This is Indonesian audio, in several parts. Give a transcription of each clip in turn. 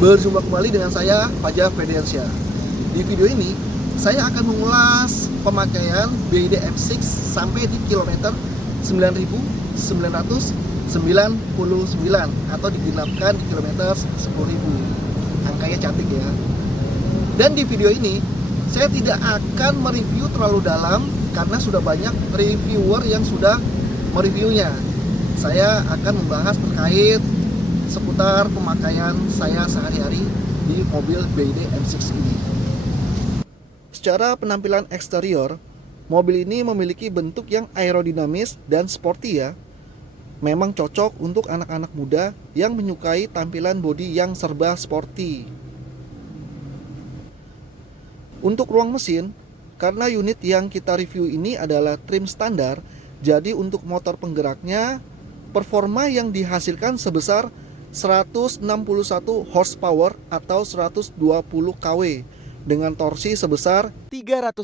Berjumpa kembali dengan saya, Fajar Fedensyah. Di video ini, saya akan mengulas pemakaian BYD M6 sampai di kilometer 9.999 atau digenapkan di kilometer 10.000. Angkanya cantik ya. Dan di video ini, saya tidak akan mereview terlalu dalam karena sudah banyak reviewer yang sudah mereviewnya. Saya akan membahas terkait seputar pemakaian saya sehari-hari di mobil BYD M6 ini. Secara penampilan eksterior, mobil ini memiliki bentuk yang aerodinamis dan sporty ya. Memang cocok untuk anak-anak muda yang menyukai tampilan bodi yang serba sporty. Untuk ruang mesin, karena unit yang kita review ini adalah trim standar, jadi untuk motor penggeraknya, performa yang dihasilkan sebesar 161 horsepower atau 120 kW dengan torsi sebesar 310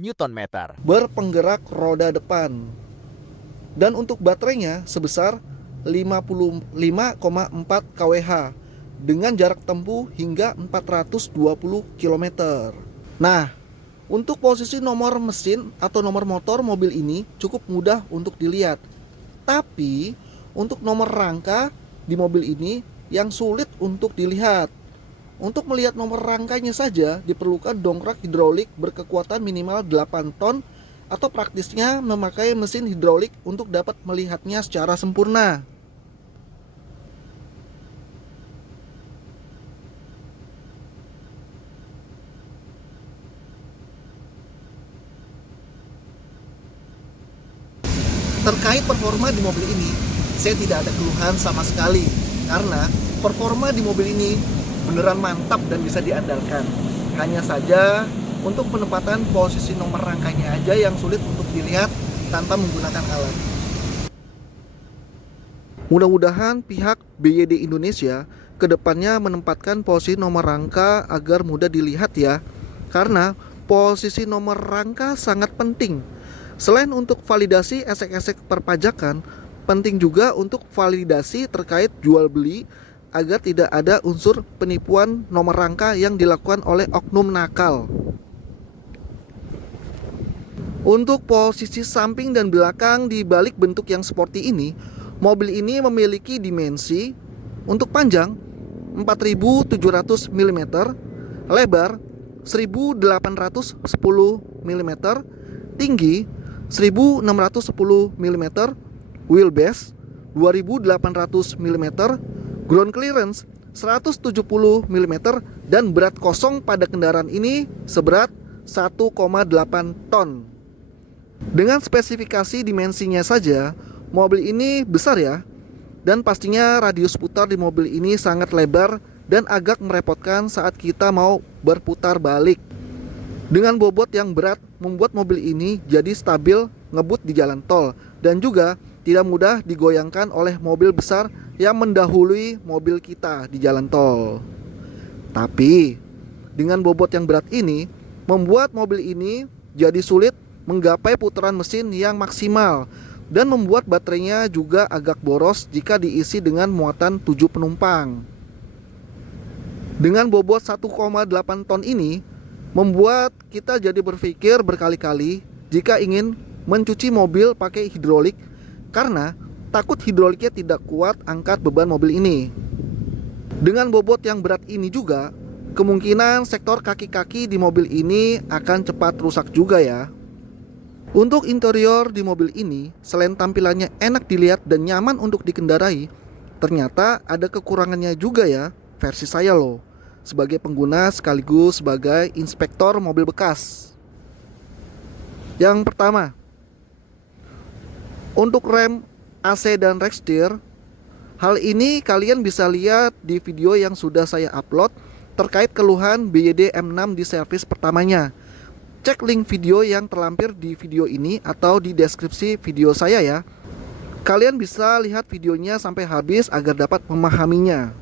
Nm. Berpenggerak roda depan. Dan untuk baterainya sebesar 55,4 kWh dengan jarak tempuh hingga 420 km. Nah, untuk posisi nomor mesin atau nomor motor mobil ini cukup mudah untuk dilihat. Tapi untuk nomor rangka di mobil ini yang sulit untuk dilihat. Untuk melihat nomor rangkanya saja diperlukan dongkrak hidrolik berkekuatan minimal 8 ton atau praktisnya memakai mesin hidrolik untuk dapat melihatnya secara sempurna. Terkait performa di mobil ini, saya tidak ada keluhan sama sekali karena performa di mobil ini beneran mantap dan bisa diandalkan. Hanya saja untuk penempatan posisi nomor rangkanya aja yang sulit untuk dilihat tanpa menggunakan alat. Mudah-mudahan pihak BYD Indonesia kedepannya menempatkan posisi nomor rangka agar mudah dilihat ya, karena posisi nomor rangka sangat penting. Selain untuk validasi esek-esek perpajakan, penting juga untuk validasi terkait jual beli agar tidak ada unsur penipuan nomor rangka yang dilakukan oleh oknum nakal. Untuk posisi samping dan belakang di balik bentuk yang sporty ini, mobil ini memiliki dimensi untuk panjang 4.700 mm, lebar 1.810 mm, tinggi 1.610 mm, wheelbase 2.800 mm, ground clearance 170 mm, dan berat kosong pada kendaraan ini seberat 1,8 ton. Dengan spesifikasi dimensinya saja, mobil ini besar ya, dan pastinya radius putar di mobil ini sangat lebar dan agak merepotkan saat kita mau berputar balik. Dengan bobot yang berat membuat mobil ini jadi stabil ngebut di jalan tol dan juga tidak mudah digoyangkan oleh mobil besar yang mendahului mobil kita di jalan tol. Tapi dengan bobot yang berat ini membuat mobil ini jadi sulit menggapai putaran mesin yang maksimal dan membuat baterainya juga agak boros jika diisi dengan muatan 7 penumpang. Dengan bobot 1,8 ton ini membuat kita jadi berpikir berkali-kali jika ingin mencuci mobil pakai hidrolik karena takut hidroliknya tidak kuat angkat beban mobil ini. Dengan bobot yang berat ini juga, kemungkinan sektor kaki-kaki di mobil ini akan cepat rusak juga ya. Untuk interior di mobil ini, selain tampilannya enak dilihat dan nyaman untuk dikendarai, ternyata ada kekurangannya juga ya, versi saya loh, sebagai pengguna sekaligus sebagai inspektor mobil bekas. Yang pertama, untuk rem, AC dan rack steer, hal ini kalian bisa lihat di video yang sudah saya upload terkait keluhan BYD M6 di servis pertamanya. Cek link video yang terlampir di video ini atau di deskripsi video saya ya. Kalian bisa lihat videonya sampai habis agar dapat memahaminya.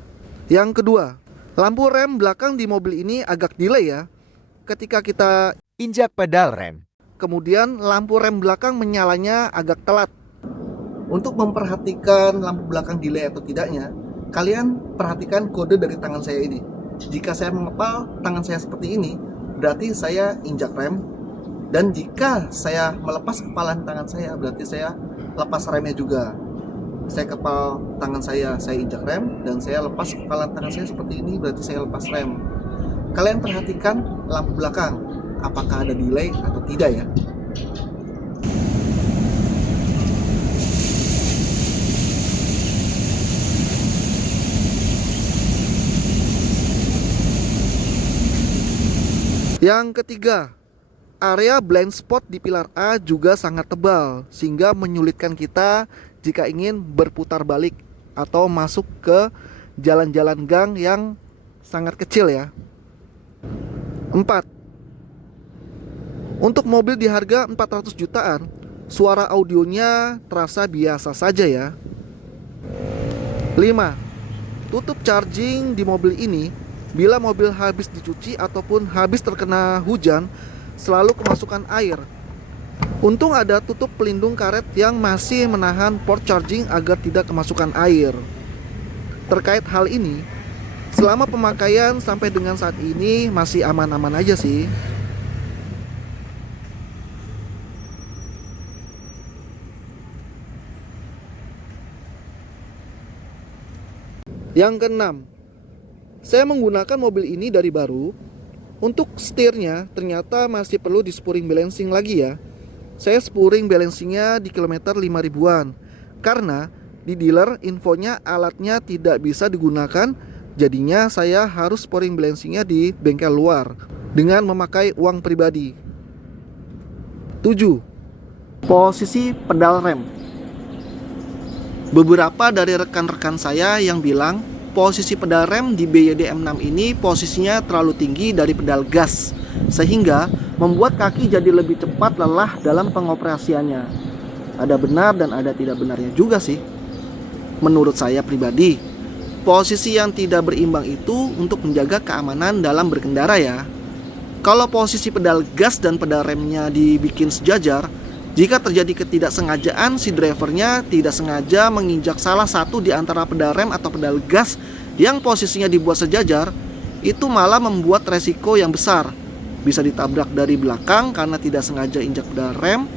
Yang kedua, lampu rem belakang di mobil ini agak delay ya. Ketika kita Injak pedal rem. kemudian lampu rem belakang menyalanya agak telat. Untuk memperhatikan lampu belakang delay atau tidaknya, Kalian perhatikan kode dari tangan saya ini. Jika saya mengepal tangan saya seperti ini, berarti saya injak rem. Dan jika saya melepas kepalan tangan saya, berarti saya lepas remnya juga. Saya kepal tangan saya injak rem. Dan saya lepas kepalan tangan saya seperti ini, berarti saya lepas rem. Kalian perhatikan lampu belakang, apakah ada delay atau tidak ya. Yang ketiga, area blind spot di pilar A juga sangat tebal sehingga menyulitkan kita jika ingin berputar balik atau masuk ke jalan-jalan gang yang sangat kecil ya. 4. Untuk mobil di harga 400 jutaan, suara audionya terasa biasa saja ya. 5. Tutup charging di mobil ini bila mobil habis dicuci ataupun habis terkena hujan selalu kemasukan air. Untung ada tutup pelindung karet yang masih menahan port charging agar tidak kemasukan air. Terkait hal ini, selama pemakaian sampai dengan saat ini masih aman-aman aja sih. Yang keenam, saya menggunakan mobil ini dari baru. Untuk setirnya ternyata masih perlu di spuring balancing lagi ya. Saya spuring balancingnya di kilometer 5.000-an. Karena di dealer infonya alatnya tidak bisa digunakan. Jadinya saya harus spuring balancingnya di bengkel luar dengan memakai uang pribadi. 7. Posisi pedal rem. Beberapa dari rekan-rekan saya yang bilang posisi pedal rem di BYD M6 ini posisinya terlalu tinggi dari pedal gas, sehingga membuat kaki jadi lebih cepat lelah dalam pengoperasiannya. Ada benar dan ada tidak benarnya juga sih. Menurut saya pribadi, posisi yang tidak berimbang itu untuk menjaga keamanan dalam berkendara ya. Kalau posisi pedal gas dan pedal remnya dibikin sejajar, jika terjadi ketidaksengajaan, si drivernya tidak sengaja menginjak salah satu di antara pedal rem atau pedal gas yang posisinya dibuat sejajar, itu malah membuat resiko yang besar. Bisa ditabrak dari belakang karena tidak sengaja injak pedal rem,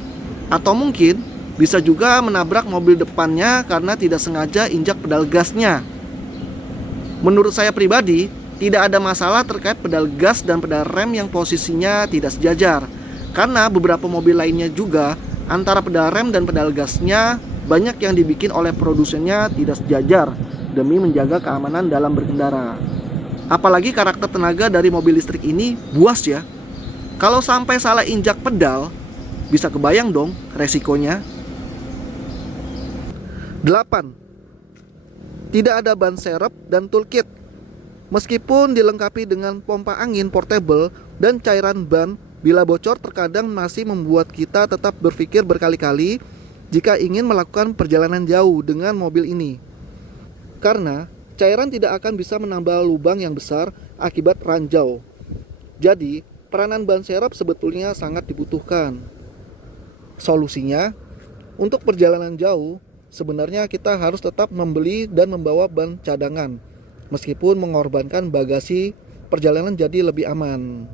atau mungkin bisa juga menabrak mobil depannya karena tidak sengaja injak pedal gasnya. Menurut saya pribadi, tidak ada masalah terkait pedal gas dan pedal rem yang posisinya tidak sejajar. Karena beberapa mobil lainnya juga antara pedal rem dan pedal gasnya banyak yang dibikin oleh produsennya tidak sejajar demi menjaga keamanan dalam berkendara. Apalagi karakter tenaga dari mobil listrik ini buas ya. Kalau sampai salah injak pedal, bisa kebayang dong resikonya. 8. Tidak ada ban serep dan toolkit. Meskipun dilengkapi dengan pompa angin portable dan cairan ban, bila bocor terkadang masih membuat kita tetap berpikir berkali-kali jika ingin melakukan perjalanan jauh dengan mobil ini. Karena cairan tidak akan bisa menambal lubang yang besar akibat ranjau. Jadi, peranan ban serep sebetulnya sangat dibutuhkan. Solusinya, untuk perjalanan jauh, sebenarnya kita harus tetap membeli dan membawa ban cadangan, meskipun mengorbankan bagasi perjalanan jadi lebih aman.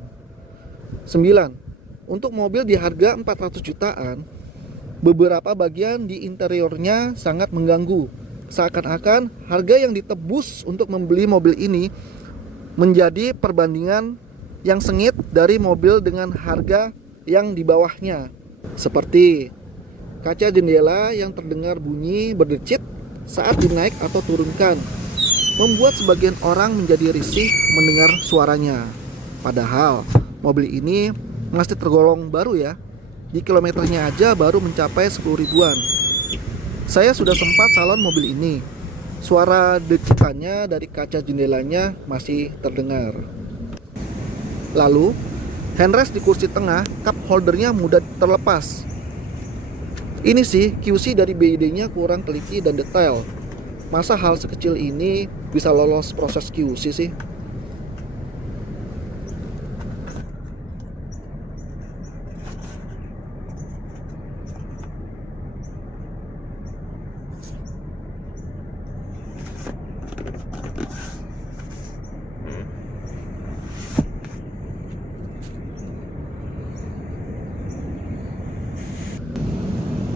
9. Untuk mobil di harga 400 jutaan, beberapa bagian di interiornya sangat mengganggu. Seakan-akan harga yang ditebus untuk membeli mobil ini menjadi perbandingan yang sengit dari mobil dengan harga yang di bawahnya. Seperti kaca jendela yang terdengar bunyi berdecit saat dinaik atau turunkan, membuat sebagian orang menjadi risih mendengar suaranya. Padahal mobil ini masih tergolong baru ya. Di kilometernya aja baru mencapai 10 ribuan. Saya sudah sempat salon mobil ini. Suara decitannya dari kaca jendelanya masih terdengar. Lalu, handrest di kursi tengah, cup holdernya mudah terlepas. Ini sih QC dari BYD-nya kurang teliti dan detail. Masa hal sekecil ini bisa lolos proses QC sih?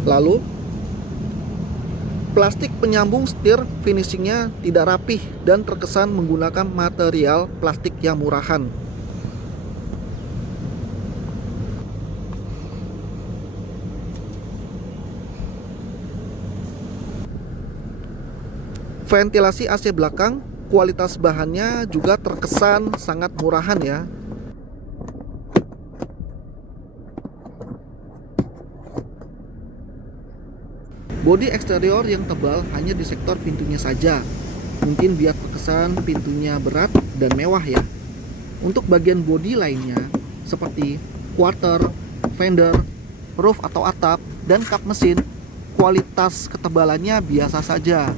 Lalu plastik penyambung setir finishingnya tidak rapih dan terkesan menggunakan material plastik yang murahan. Ventilasi AC belakang, kualitas bahannya juga terkesan sangat murahan ya. Bodi eksterior yang tebal hanya di sektor pintunya saja. Mungkin biar terkesan pintunya berat dan mewah ya. Untuk bagian bodi lainnya seperti quarter, fender, roof atau atap, dan kap mesin, kualitas ketebalannya biasa saja.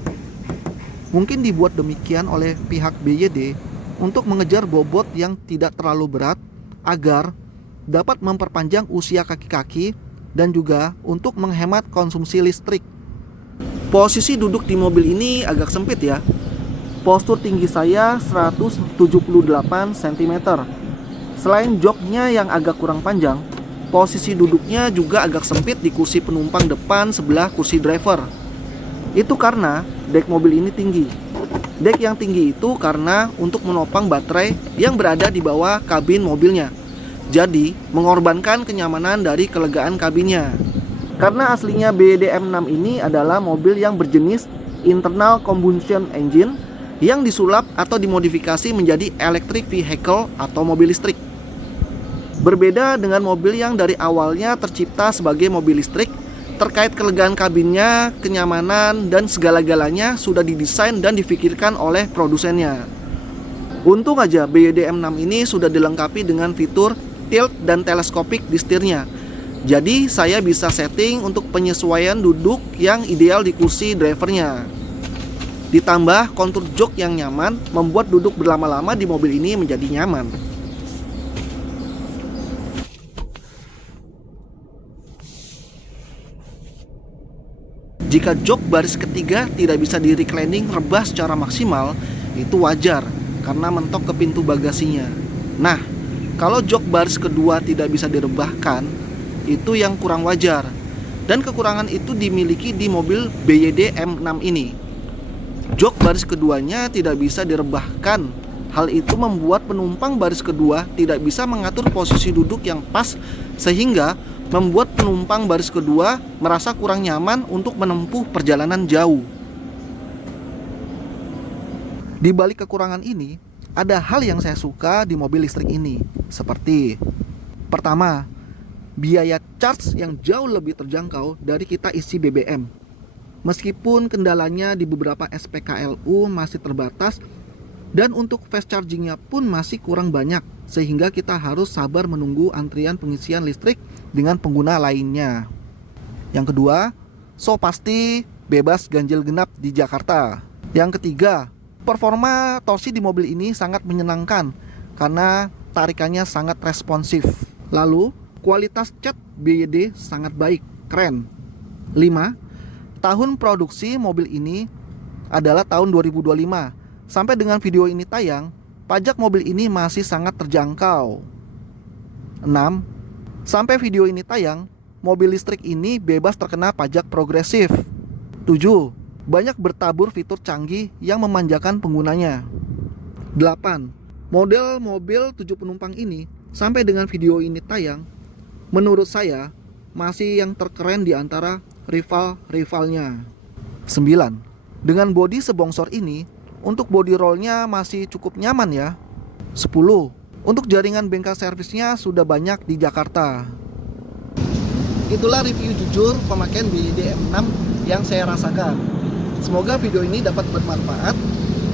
Mungkin dibuat demikian oleh pihak BYD untuk mengejar bobot yang tidak terlalu berat agar dapat memperpanjang usia kaki-kaki dan juga untuk menghemat konsumsi listrik. Posisi duduk di mobil ini agak sempit ya. Postur tinggi saya 178 cm. Selain joknya yang agak kurang panjang, posisi duduknya juga agak sempit di kursi penumpang depan sebelah kursi driver. Itu karena dek mobil ini tinggi. Dek yang tinggi itu karena untuk menopang baterai yang berada di bawah kabin mobilnya. Jadi, mengorbankan kenyamanan dari kelegaan kabinnya. Karena aslinya BYD M6 ini adalah mobil yang berjenis internal combustion engine yang disulap atau dimodifikasi menjadi electric vehicle atau mobil listrik. Berbeda dengan mobil yang dari awalnya tercipta sebagai mobil listrik, terkait kelegaan kabinnya, kenyamanan, dan segala-galanya sudah didesain dan difikirkan oleh produsennya. Untung aja BYD M6 ini sudah dilengkapi dengan fitur tilt dan teleskopik di setirnya. Jadi saya bisa setting untuk penyesuaian duduk yang ideal di kursi drivernya. Ditambah kontur jok yang nyaman membuat duduk berlama-lama di mobil ini menjadi nyaman. Jika jok baris ketiga tidak bisa di reclining rebah secara maksimal, itu wajar karena mentok ke pintu bagasinya. Nah, kalau jok baris kedua tidak bisa direbahkan, itu yang kurang wajar. Dan kekurangan itu dimiliki di mobil BYD M6 ini. Jok baris keduanya tidak bisa direbahkan. Hal itu membuat penumpang baris kedua tidak bisa mengatur posisi duduk yang pas, sehingga membuat penumpang baris kedua merasa kurang nyaman untuk menempuh perjalanan jauh. Di balik kekurangan ini, ada hal yang saya suka di mobil listrik ini, seperti pertama, biaya charge yang jauh lebih terjangkau dari kita isi BBM. Meskipun kendalanya di beberapa SPKLU masih terbatas dan untuk fast chargingnya pun masih kurang banyak, sehingga kita harus sabar menunggu antrian pengisian listrik dengan pengguna lainnya. Yang kedua, pasti bebas ganjil genap di Jakarta. Yang ketiga, performa torsi di mobil ini sangat menyenangkan karena tarikannya sangat responsif. Lalu, kualitas cat BYD sangat baik, keren. 5. Tahun produksi mobil ini adalah tahun 2025. Sampai dengan video ini tayang, pajak mobil ini masih sangat terjangkau. 6. Sampai video ini tayang, mobil listrik ini bebas terkena pajak progresif. 7. Banyak bertabur fitur canggih yang memanjakan penggunanya. 8. Model mobil 7 penumpang ini sampai dengan video ini tayang, menurut saya masih yang terkeren di antara rival-rivalnya. 9. Dengan bodi sebongsor ini, untuk body rollnya masih cukup nyaman ya. 10. Untuk jaringan bengkel servisnya sudah banyak di Jakarta. Itulah review jujur pemakaian BYD M6 yang saya rasakan. Semoga video ini dapat bermanfaat.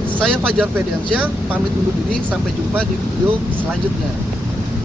Saya Fajar Febriansyah, pamit undur diri, sampai jumpa di video selanjutnya.